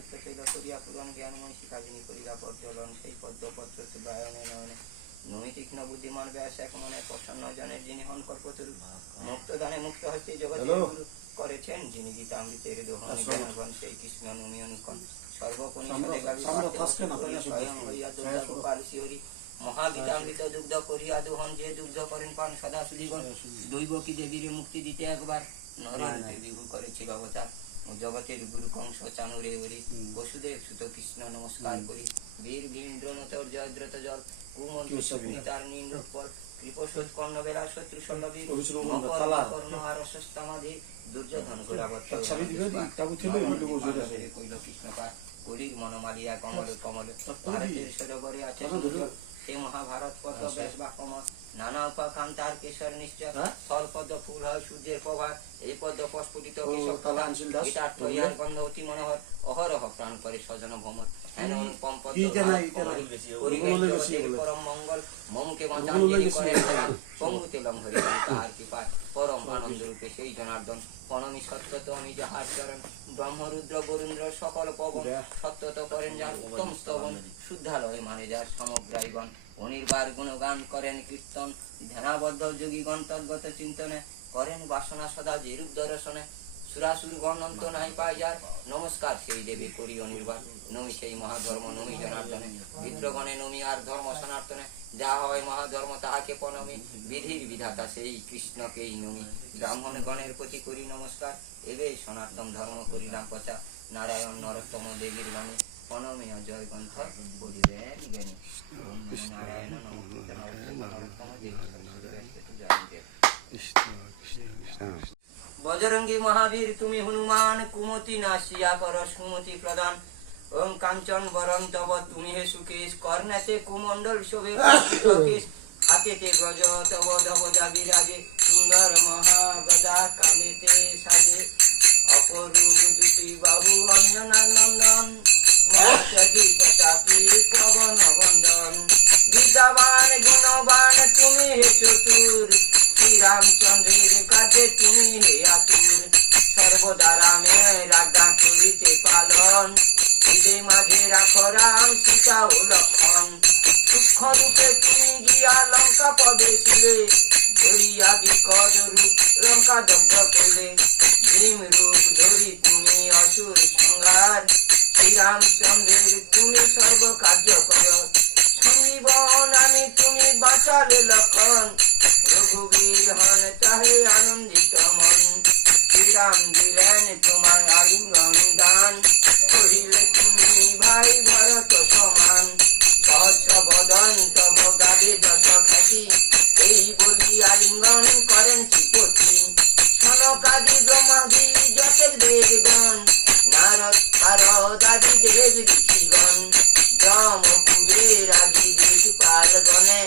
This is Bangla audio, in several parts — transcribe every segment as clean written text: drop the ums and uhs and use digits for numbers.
তীর্থশৈল করিয়া পূরণ জ্ঞানময় শিখাজিনী করিয়া পর্যলন সেই পদ্মপত্র তুলায়নে নয়নে নমি তীক্ষ্ণ বুদ্ধিমান ব্যাস এক মনে প্রসন্ন জনের যিনি হন কল্পতরু মুক্ত দানে মুক্ত হস্তে জগতে গুরু করেছেন যিনি গীতামৃতের দোহন জ্ঞানগণ সেই কৃষ্ণ নমি অনুকন সর্বপনিষদে গাবি স্বয়ং হইয়া দুর্গা গোপাল শিহরি মহাগীতামৃত দুগ্ধ করিয়া দোহন যে দুগ্ধ করেন পান সদা সুদীগণ দৈব কি দেবীর মুক্তি দিতে একবার নরেন্দ্র বিভু করেছিল অবতার জগতের গুরু কংস চানুরে ওরি বসুদেব সুত কৃষ্ণ নমস্কার করি বীর ভীন্দ্রনতর জয়দ্রত জল কুমন্ত্র সুনিতার নিন্দুৎপল কৃপশোধ কর্ণবেলা শত্রু সল্লবীর কর্ণ আর অস্বস্তামাধি দুর্যোধন গোলাবত্ত কইল কৃষ্ণকার কলির মনোমালিয়া কমল কমল ভারতের সরোবরে আছে সে মহাভারত পদ্ম ব্যাস বা কমল নানা উপাখান তার কেশর নিশ্চয় ফল পদ্ম ফুল হয় সূর্যের প্রভাত এই পদ্ম প্রস্ফুটিত কেশর গন্ধ অতি মনোহর অহরহ প্রাণ করে স্বজন ভ্রমণ পরম মঙ্গল মমকে বাঁচান পঙ্গুতে লম্ভরে তাহার কৃপায় পরম আনন্দ রূপে সেই জনার্দন পরমী সত্যত আমি যাহার চরণ ব্রহ্মরুদ্র বরুন্দ্র সকল পবন সত্যত করেন যার উত্তম স্তবন শুদ্ধালয় মানে যার সমগ্রাইগণ অনির্বার গুণগান করেন কীর্তন ধ্যানাবদ্ধ যোগীগণ তদ্গত চিন্তনে করেন বাসনা সদা যে রূপ দর্শনে সুরাসুর গণন্ত নাই পাই যার নমস্কার সেই দেবে করি অনির্বাণ নমি সেই মহাধর্ম নমি জনার্দনে বিদ্রগণে নমি আর ধর্ম সনাতনে যা হয় মহাধর্ম তাহাকে প্রণমি বিধির বিধাতা সেই কৃষ্ণকেই নমি ব্রাহ্মণ গণের প্রতি করি নমস্কার এবে সনাতন ধর্ম করিলাম প্রচার নারায়ণ নরোত্তম দেবীর বাণী প্রণমীয় জয় গ্রন্থ বলিবেন জ্ঞানী নারায়ণ নরোত্তম দেবীর বজরঙ্গী মহাবীর তুমি হনুমান কুমতি নাশিয়া কর সুমতি প্রদান ওম কাঞ্চন বরণ তব তুমি হে সুকেশ কর্ণেতে কুমণ্ডল শোভে হাতেতে গজ তব ধবজা বিরাজে সুন্দর মহাগদা কামেতে সাজে অপরূপ দুটি বাহু অঞ্জনার নন্দন প্রতাপী পবন বন্দন বিদ্যাবান গুণবান তুমি হে চতুর শ্রীরামচন্দ্রের কাজে তুমি হে আতুর সর্বদা রামের আজ্ঞা করিতে পালন হৃদয় মাঝে রাখো রাম সীতা ও লক্ষণ সূক্ষ্ম রূপে তুমি গিয়া লঙ্কা প্রবেশিলে ধরিয়া বিকট রূপ লঙ্কা দগ্ধ করলে ভীম রূপ ধরি তুমি অসুর সংহার শ্রীরামচন্দ্রের তুমি সর্ব কার্য কর সঞ্জীবন আমি তুমি বাঁচালে লক্ষণ রঘুবীর হন চাহে আনন্দিত মন শ্রীরাম দিলেন তোমার আলিঙ্গন দান কহিলে তুমি ভাই ভরত সমান সহস্র বদন তব গাবে যশ খ্যাতি এই বলি আলিঙ্গন করেন শ্রীপতি সনকাদি ব্রহ্মাদি যতের দেবগণ নারদ নারদ আদি দেব ঋষিগণ যম কুবের আদি দিকপাল গণে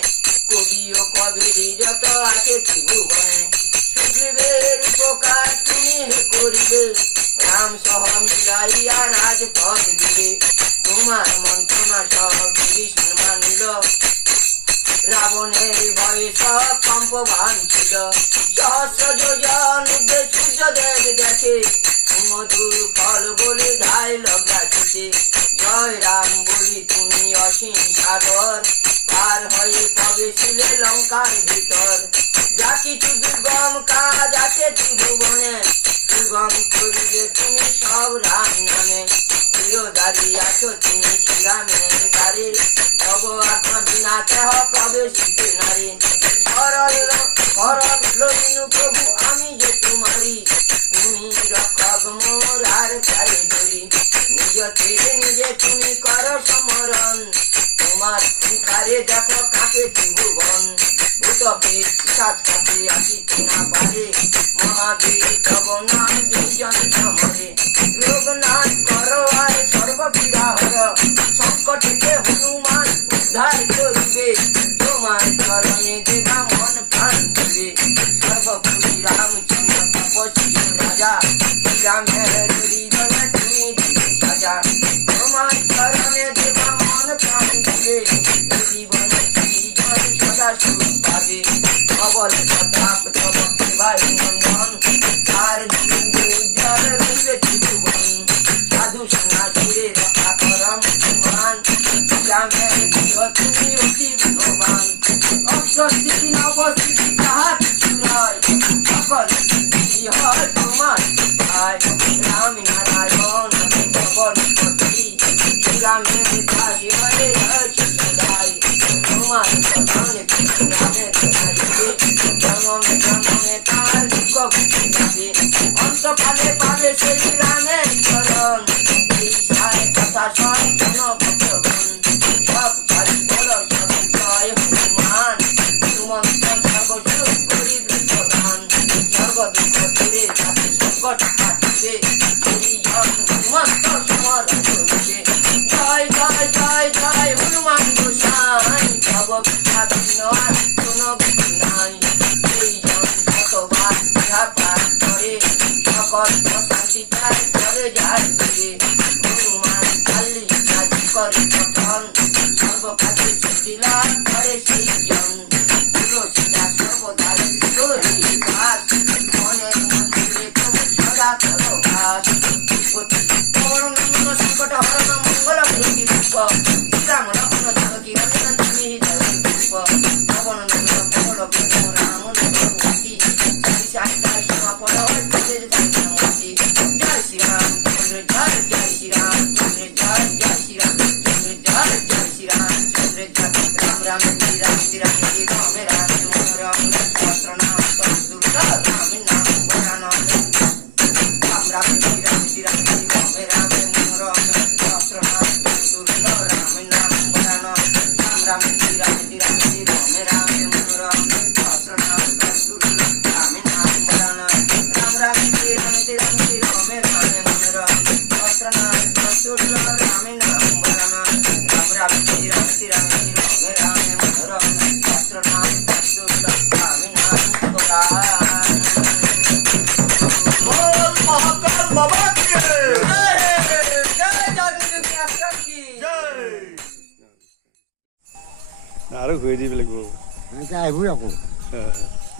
কবি ও কবির যত আছে ত্রিভুবনে সুগ্রীবের উপকার তুমি হে করিলে রাম সহ মিলাইয়া রাজপথ দিলে তোমার মন্ত্রণা সহ বিভীষণ মানিল রাবণের বয়স কম্পবান ছিল সহস্র যোজন সূর্যদেব দেখে মধুর ফল বলে ধায় লগাছিতে জয় রাম বলি তুমি অসীম সাগর পার হয়ে প্রবেশিলে লঙ্কার ভিতর যা কিছু দুর্গম কাজ আছে ত্রিভুবনে দুর্গম করিলে তুমি সব রাম নামে চিরদারি আছো তুমি শ্রীরামের দ্বারে তব আত্মা বিনা কেহ প্রবেশিতে নারী হরণ লইনু প্রভু আমি যে তোমারি তুমি রক্ষক মোর আর চারে ধরি নিজ থেকে নিজে তুমি কর সমরণ তোমার কারে দেখো কাকে ত্রিভুবন ভূত পেট পিশাচ কাছে আসিতে না পারে মহাবীর তব নাম দুজন সমরে লোকনাথ করো আর সর্বপীড়া হর সংকটেতে হনুমান উদ্ধার করিবে তোমার চরণে দেবা মন প্রাণ দিবে সর্বপুরী রামচন্দ্র তপস্বী রাজা শ্রীরামের হৃদয়ে তুমি দিবে সাজা তোমার চরণে দেবা মন প্রাণ দিবে জীবনে শ্রীজয় সদা সুখ পাবে কবল প্রতাপ তব সেবায় নন্দন তার উজ্জ্বল রূপে ত্রিভুবন সাধু সন্ন্যাসীরে গ্রামে দাসী হয়ে রয়েছে সদাই তোমার কথানে গ্রামে জন্মে জন্মে তার দুঃখ বুঝে যাবে অন্তকালে পাবে সেই গ্রামের চরণ এই সায় কথা শোন কেন ভক্তগণ সব ভারী বলো সব জয় হনুমান সুমন্ত সর্বসুখ করি দুঃখদান সর্বদুঃখ দূরে যাবে সংকট কাটিবে এই জন হনুমন্ত সমরণ করিবে জয় জয় জয় জয় হনুমান গোসাই ভব পিতা বিনয় কোনো বিধি নাই এই জন কতবার ইহা পাঠ করে সকল শান্তি পায় করে যায় ফিরে হনুমান চাল্লি সাজি করে পঠন সর্বকাজে সিদ্ধি লাভ করে সেই জন তুলসীরা সর্বদাই তুলসী গাছ মনের মন্দিরে প্রভু সদা করো বাস সংকট হরণ মঙ্গল ভূতি রূপ শ্রীরাম লক্ষ্মণ জানকী রঘুনন্দনী হৃদয় রূপ পবন নন্দন পবন বিষ্ণু রাম রঘুপতি সাহিত্যায় সমাপন হয় তেজ মূর্তি জয় শ্রীরাম চন্দ্র জয় জয় শ্রীরাম চন্দ্র জয় জয় শ্রীরাম চন্দ্র জয় জয় শ্রীরাম চন্দ্র জয় রাম রাম শ্রীরাম শ্রীরাম শ্রী রাম রাম মনোরম সহস্র নাম দুর্গা রাম নাম বরানম রাম রাম শ্রীরাম শ্রীরাম শ্রী রাম রাম মনোরম সহস্র নাম দুর্গা রাম নাম বরানম রাম রাম শ্রীরাম শ্রীরাম শ্রী রাম রাম মনোরম সহস্র নাম দুর্গা রাম নাম বরানম রাম রাম শ্রীরাম শ্রীরাম শ্রী রাম রাম মনোরম সহস্র নাম দুর্গা রাম নাম বরানম রাম রাম শ্রীরাম শ্রীরাম শ্রী রাম রাম মনোরম সহস্র নাম দুর্গা রাম নাম বরানম बोल महाकाल बाबा की जय जागृति आश्रम की जय। আৰু ঘূৰি দিব লাগিব এনেকৈ আহিবই আকৌ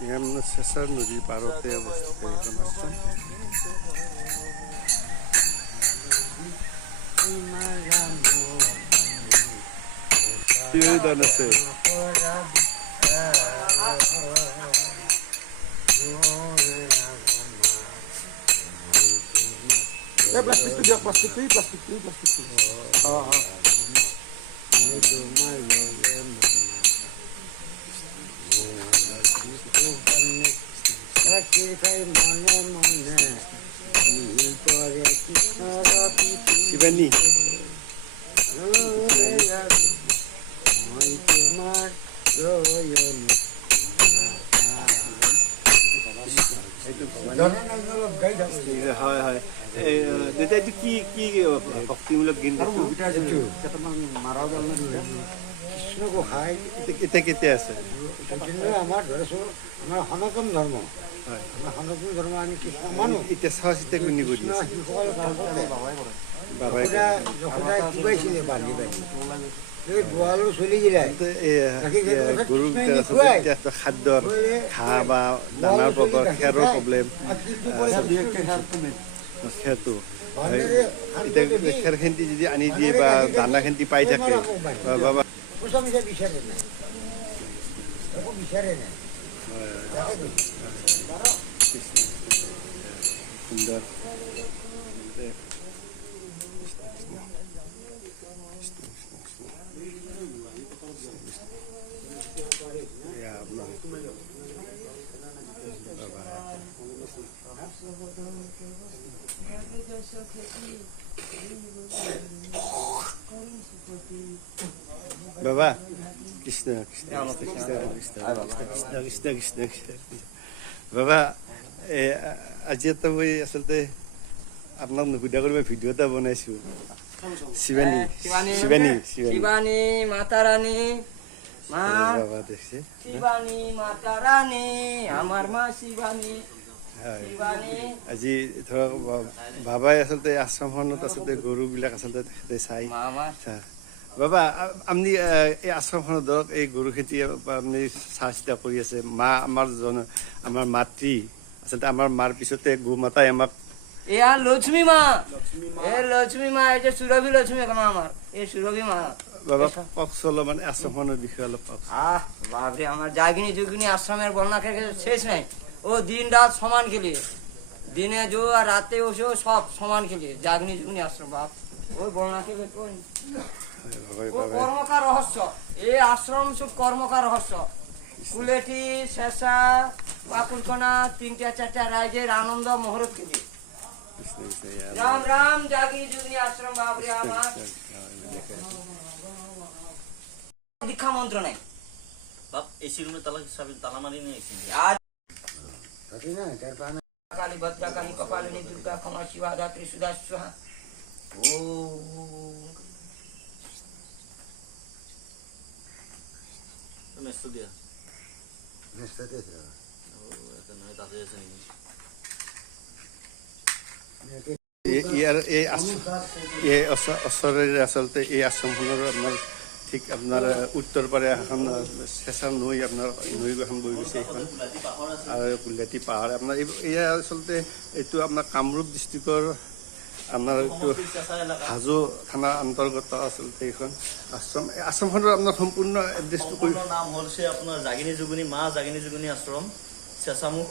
এয়া মানে চেঁচাৰ নদীৰ পাৰতে অৱস্থিত এইখন আশ্ৰম দান আছে এই প্লাষ্টিকটো দিয়ক প্লাষ্টিকটো অঁ অঁ মনে মনে শিৱানী মই তোমাৰ হয় হয় দেউতা এইটো কি কি ভক্তিমূলক গীত কেইটামান মাৰা গ'ল কৃষ্ণ গোসাঁই এতিয়া কেতিয়া আছে আমাৰ ধৰিছোঁ আমাৰ সনাতন ধৰ্ম হয় আমাৰ সনাতন ধৰ্ম আমি কৃষ্ণ মানো এতিয়া চোৱা চিতা কোনে কৰি আছে শিশুসকল বাবাই যশোদাই খুৱাইছিলে বান্ধি বান্ধি এই গোৱালো চলি গিলাই গৰুক এতিয়া খাদ্যৰ ঘাঁহ বা দানাৰ প্ৰব্লেম খেৰৰ প্ৰব্লেম খেৰটো এতিয়া খেৰখিনি যদি আনি দিয়ে বা দানাখিনি পাই থাকে বাবা পইচা মিছা বিচাৰে নাই একো বিচাৰে নাই সুন্দৰ বাবা কৃষ্ণ কৃষ্ণ কৃষ্ণ কৃষ্ণ কৃষ্ণ কৃষ্ণ কৃষ্ণ বাবা আজি এটা মই আচলতে আপোনাক নুসুধা কৰিব ভিডিঅ' এটা বনাইছোঁ শিৱানী শিৱানী শিৱানী মাতা ৰাণী মা বাবা দেখছে শিৱানী মাতা ৰাণী আমাৰ মা শিৱানী শিৱানী আজি ধৰক বাবাই আচলতে আশ্ৰমখনত আচলতে গৰুবিলাক আচলতে তেখেতে চাই মামা বাবা আপুনি এই আশ্ৰমখনত ধৰক এই গৰু খেতি আপুনি চাহ চিতা কৰি আছে মা আমাৰ মাতৃ আচলতে আমাৰ মাৰ পিছতে গো মাতাই আমাক এয়া লক্ষ্মী মা এ লক্ষ্মী মা এই যে সুৰভি লক্ষ্মী মা আমাৰ এই সুৰভি মা বাবা কওকচোন অলপ মানে আশ্ৰমখনৰ বিষয়ে অলপ কওক বাপরে আমার জাগিনী যুগিনী আশ্রমের বন্যা খেয়ে শেষ নাই ও দিন রাত সমান খেলিয়ে দিনে জো আর রাতে ওসে সব সমান খেলিয়ে জাগিনী যুগিনী আশ্রম বাপ ওই বর্ণাকে বেতন হয় ও বাবা কর্মকার রহস্য এই আশ্রম সব কর্মকার রহস্য কুলেটি শেষা পাকুলকোনা 3টা 4টা রাজ্যের আনন্দ মহরত কেজি কৃষ্ণ কৃষ্ণ ইয়া রাম রাম জাগি জুগনি আশ্রম বাবরে আমার দীক্ষা মন্ত্র নাই বাপ এসি রুমে তালা মারি নিয়ে এসেছি আজ থাকে না তার পা কালী ভদ্রা কালী কপালিনী দুর্গা ক্ষমা শিবা ধাত্রী সুধা স্বাহা ও মেসো দিয়া নেস্তাতে এটা নয় তাতে আছে নাকি ইয়াৰ এই ওচৰেৰে আচলতে এই আশ্ৰমখনৰ আপোনাৰ ঠিক আপোনাৰ উত্তৰ পাৰে এখন চেঁচা নৈ আপোনাৰ নৈ এখন বৈ গৈছে এইখন আৰু গুলহাটী পাহাৰ আপোনাৰ এয়া আচলতে এইটো আপোনাৰ কামৰূপ ডিষ্ট্ৰিক্টৰ আপোনাৰ এইটো হাজো থানা অন্তৰ্গত আচলতে এইখন আশ্ৰম এই আশ্ৰমখনৰ আপোনাৰ সম্পূৰ্ণ এড্ৰেছটো কৰি সম্পূৰ্ণ নাম হৈছে আপোনাৰ জাগিনী যুগুনি মা জাগিনী যুগুনি আশ্ৰম চেঁচামুখ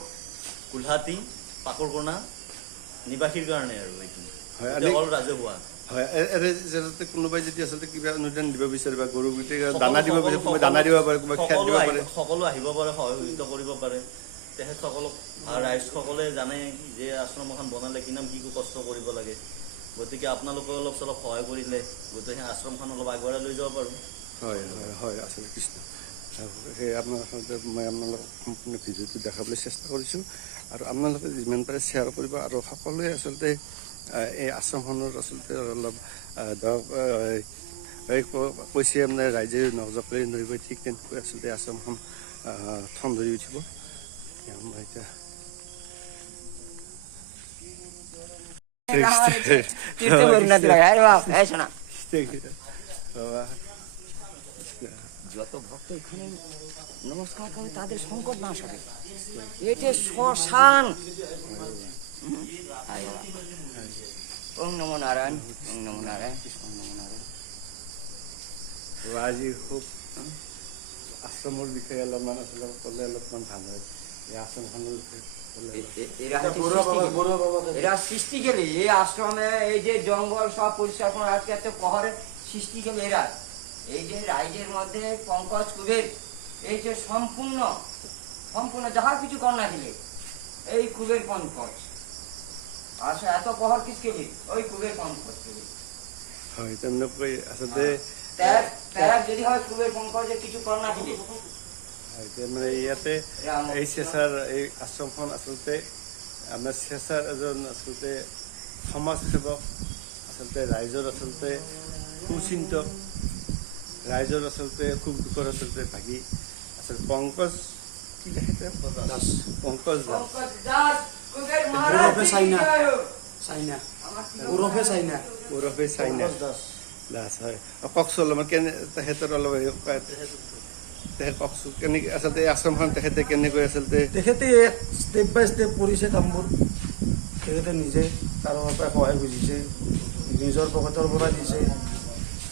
গুলহাটী পাকৰকোনা নিবাসীৰ কাৰণে আৰু এইটো হয় অল ৰাজহুৱা হয় যাতে কোনোবাই যদি আচলতে কিবা অনুদান দিব বিচাৰে বা গৰু দানা দিব বিচাৰে কোনোবাই দানা দিব পাৰে কোনোবাই খেৰ দিব পাৰে সকলো আহিব পাৰে সহযোগিতা কৰিব পাৰে তেখেতসকলক ৰাইজসকলে জানে যে আশ্ৰম এখন বনালে কিমান কি কষ্ট কৰিব লাগে গতিকে আপোনালোকে অলপ চলপ সহায় কৰিলে গোটেই আশ্ৰমখন অলপ আগবঢ়াই লৈ যাব পাৰোঁ হয় হয় হয় আচলতে কৃষ্ণ সেই আপোনাৰ আচলতে মই আপোনালোকক সম্পূৰ্ণ ভিডিঅ'টো দেখাবলৈ চেষ্টা কৰিছোঁ আৰু আপোনালোকে যিমান পাৰে শ্বেয়াৰ কৰিব আৰু সকলোৱে আচলতে এই আশ্ৰমখনৰ আচলতে অলপ ধৰক কৈছে মানে ৰাইজে নজকলি নৰিব ঠিক তেনেকৈ আচলতে আশ্ৰমখন ঠন ধৰি উঠিব এতিয়া যত ভক্ত এখানে নমস্কার করে তাদের সংকট নাশ হবে এটা শ্মশান ওম নমো নারায়ণ ওম নমো নারায়ণ ওম নমো নারায়ণ আজি খুব আশ্ৰমৰ বিষয়ে অলপমান আচলতে ক'লে অলপমান ভাল হয় এই আশ্ৰমখনৰ বিষয়ে এরা সৃষ্টি গেলে এই আশ্রমে এই যে জঙ্গল সব পরিষ্কার করে আজকে একটা পহরের সৃষ্টি গেলে এরা এই যে রাজ্যের মধ্যে পঙ্কজ কুবের এই যে সম্পূর্ণ সম্পূর্ণ যাহা কিছু কন্যা গেলে এই কুবের পঙ্কজ আচ্ছা এত পহর কিসকে ওই কুবের পঙ্কজ কেলে হয় তেনেকৈ আচলতে ত্যাগ যদি হয় কুবের পঙ্কজে কিছু কন্যা গেলে মানে ইয়াতে এই চেঁচাৰ এই আশ্ৰমখন আচলতে আমাৰ চেঁচাৰ এজন আচলতে সমাজসেৱক আচলতে ৰাইজৰ আচলতে সুচিন্তক ৰাইজৰ আচলতে সুখ দুখৰ আচলতে ভাগি আচলতে পংকজ কি তেখেতে দাস পংকজ দাস ওৰফে চাইনা দাস হয় কওকচোন অলপমান কেনে তেখেতৰ অলপ তেখেত কওকচোন কেনেকৈ আচলতে এই আশ্ৰমখন তেখেতে কেনেকৈ আচলতে তেখেতে ষ্টেপ বাই ষ্টেপ কৰিছে কামবোৰ তেখেতে নিজে কাৰোবাৰ পৰা সহায় খুজিছে নিজৰ পকেটৰ পৰা দিছে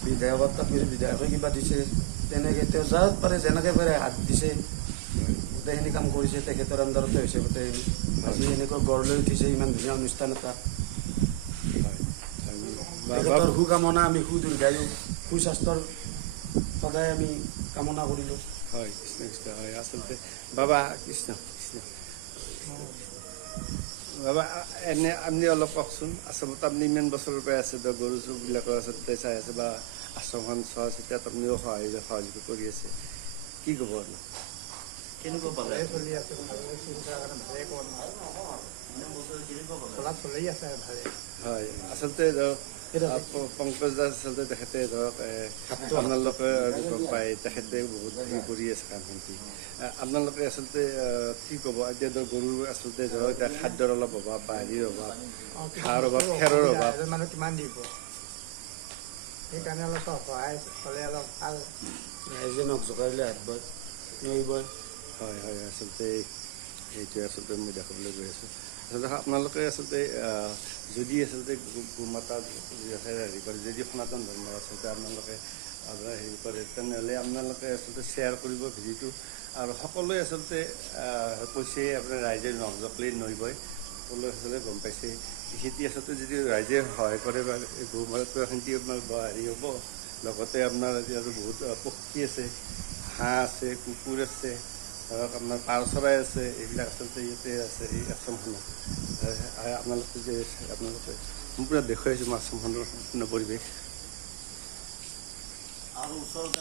বিধায়কত বিধায়কে কিবা দিছে তেনেকৈ তেওঁ যাত পাৰে যেনেকৈ পাৰে হাত দিছে গোটেইখিনি কাম কৰিছে তেখেতৰ আণ্ডাৰতে হৈছে গোটেইখিনি আজি এনেকৈ গঢ় লৈ উঠিছে ইমান ধুনীয়া অনুষ্ঠান এটা তেখেতৰ সুকামনা আমি সুদীৰ্ঘায়ু সুস্বাস্থ্যৰ সদায় আমি কামনা কৰিলোঁ হয় কৃষ্ণ কৃষ্ণ হয় আচলতে বাবা কৃষ্ণ কৃষ্ণ বাবা এনে আপুনি অলপ কওকচোন আচলতে আপুনি ইমান বছৰৰ পৰাই আছে গৰু চৰুবিলাকৰ আচলতে চাই আছে বা আশ্ৰমখন চোৱা চিতাত আপুনিও সহযোগ কৰি আছে কি ক'ব কেনেকুৱা পালে হয় আচলতে ধৰক পংকজ দাস আচলতে তেখেতে ধৰক আপোনালোকে গম পায় তেখেতে বহুত হেৰি কৰি আছে কামখিনি আপোনালোকে আচলতে কি ক'ব এতিয়া ধৰক গৰুৰ আচলতে ধৰক এতিয়া খাদ্যৰ অলপ অভাৱ বা হেৰিৰ অভাৱ ঘাঁহৰ অভাৱ খেৰৰ অভাৱ মানুহ কিমান দিব সেইকাৰণে অলপ সহায় হ'লে অলপ ভাল ৰাইজে নখ জোকাৰিলে হাত বয় নৈ বয় হয় হয় আচলতে সেইটোৱে আচলতে মই দেখাবলৈ গৈ আছোঁ আচলতে আপোনালোকে আচলতে যদি আচলতে গোমাতা হেৰি কৰে যদি সনাতন ধৰ্মৰ আচলতে আপোনালোকে হেৰি কৰে তেনেহ'লে আপোনালোকে আচলতে শ্বেয়াৰ কৰিব ভিডিঅ'টো আৰু সকলোৱে আচলতে কৈছে আপোনাৰ ৰাইজে নখ জোকাৰি নৈ বয় সকলোৱে আচলতে গম পাইছে খেতি আচলতে যদি ৰাইজে সহায় কৰে বা গৰু মালটো খেতি আপোনাৰ হেৰি হ'ব লগতে আপোনাৰ আৰু বহুত পক্ষী আছে হাঁহ আছে কুকুৰ আছে ধৰক আপোনাৰ পাৰ চৰাই আছে এইবিলাক আচলতে ইয়াতে আছে এই আশ্ৰমখনত আপোনালোকে যে আপোনালোকে সম্পূৰ্ণ দেখুৱাইছোঁ মই আশ্ৰমখনৰ সম্পূৰ্ণ পৰিৱেশ আৰু ওচৰতে